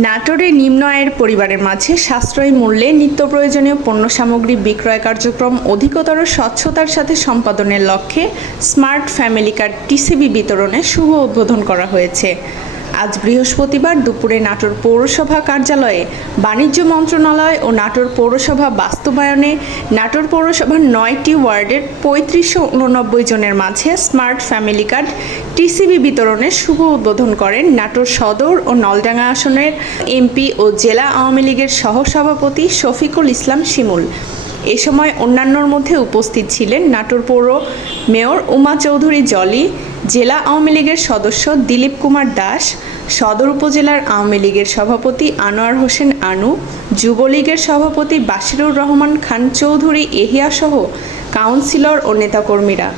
নাটোরে নিম্ন আয়ের পরিবারের মাঝে সাশ্রয়ী মূল্যে নিত্য প্রয়োজনীয় পণ্য সামগ্রী বিক্রয় কার্যক্রম অধিকতর স্বচ্ছতার সাথে সম্পাদনের লক্ষ্যে স্মার্ট ফ্যামিলি কার্ড টিসিবি বিতরণের শুভ উদ্বোধন করা হয়েছে। আজ বৃহস্পতিবার দুপুরে নাটোর পৌরসভা কার্যালয়ে বাণিজ্য মন্ত্রণালয় ও নাটোর পৌরসভা বাস্তবায়নে নাটোর পৌরসভার 9টি ওয়ার্ডের ৩৫89 জনের মাঝে স্মার্ট ফ্যামিলি কার্ড টিসিবি বিতরণের শুভ উদ্বোধন করেন নাটোর সদর ও নলডাঙ্গা আসনের এমপি ও জেলা আওয়ামী লীগের সহসভাপতি শফিকুল ইসলাম শিমুল। এ সময় অন্যান্যর মধ্যে উপস্থিত ছিলেন নাটোর পৌর মেয়র উমা চৌধুরী জলি, জেলা আওয়ামী লীগের সদস্য দিলীপ কুমার দাস, সদর উপজেলার আওয়ামী লীগের সভাপতি আনোয়ার হোসেন আনু, যুবলীগের সভাপতি বাশিরুর রহমান খান চৌধুরী এহিয়া সহ কাউন্সিলর ও নেতাকর্মীরা।